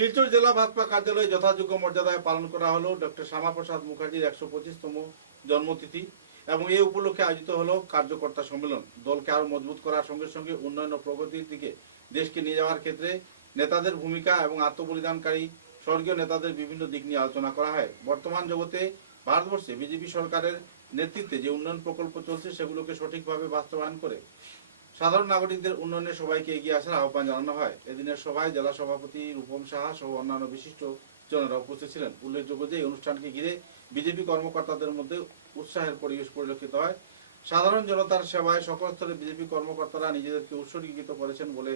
শিলচর জেলা ভাজপা কার্যালয়ে যথাযোগ্য মর্যাদায় পালন করা হলো ডক্টর শ্যামাপ্রসাদ মুখার্জির 125তম জন্মতিথি এবং এই উপলক্ষে আয়োজিত হলো কার্যকর্তা সম্মেলন। দলকে আরো মজবুত করার সঙ্গে সঙ্গে উন্নয়ন ও প্রগতির দিকে দেশকে নিয়ে যাওয়ার ক্ষেত্রে নেতাদের ভূমিকা এবং আত্মবলিদানকারী স্বর্গীয় নেতাদের বিভিন্ন দিক নিয়ে আলোচনা করা হয়। বর্তমান জগতে ভারতবর্ষে বিজেপি সরকারের নেতৃত্বে যে উন্নয়ন প্রকল্প চলছে সেগুলোকে সঠিকভাবে বাস্তবায়ন করে সাধারণ নাগরিকদের উন্নয়নে সবাইকে এগিয়ে আসার আহ্বান জানানো হয়। এদিনের সভায় জেলা সভাপতি রূপম সাহা সহ অন্যান্য বিশিষ্ট জনেরা উপস্থিত ছিলেন। উল্লেখযোগ্য যে এই অনুষ্ঠানকে ঘিরে বিজেপি কর্মকর্তাদের মধ্যে উৎসাহের পরিবেশ পরিলক্ষিত হয়। সাধারণ জনতার সেবায় সকল স্তরে বিজেপি কর্মকর্তারা নিজেদেরকে উৎসর্গীকৃত করেছেন বলে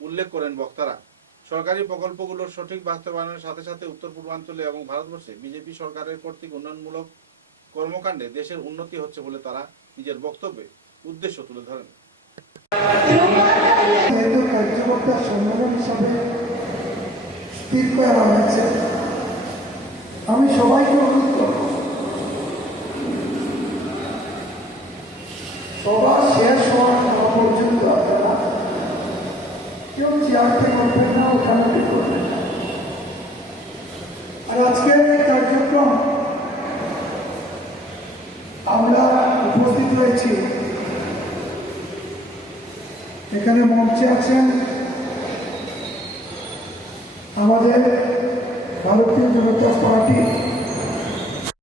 উল্লেখ করেন বক্তারা। সরকারি প্রকল্পগুলোর সঠিক বাস্তবায়নের সাথে সাথে উত্তর পূর্বাঞ্চলে এবং ভারতবর্ষে বিজেপি সরকারের কর্তৃক উন্নয়নমূলক কর্মকাণ্ডে দেশের উন্নতি হচ্ছে বলে তারা নিজের বক্তব্যে উদ্দেশ্য তুলে ধরেন। কার্যকর্তা সম্মেলন হিসাবে স্থির করা হয়েছে। আমি সবাইকে অনুরোধ করব, সবার শেষ হওয়ার পর্যন্ত আপনারা কেউ চেয়ারতে করবেন না, ওখানে করবেন না। আর আজকের এই কার্যক্রম আমরা উপস্থিত হয়েছি, এখানে মঞ্চে আছেন আমাদের ভারতীয় জনতা পার্টি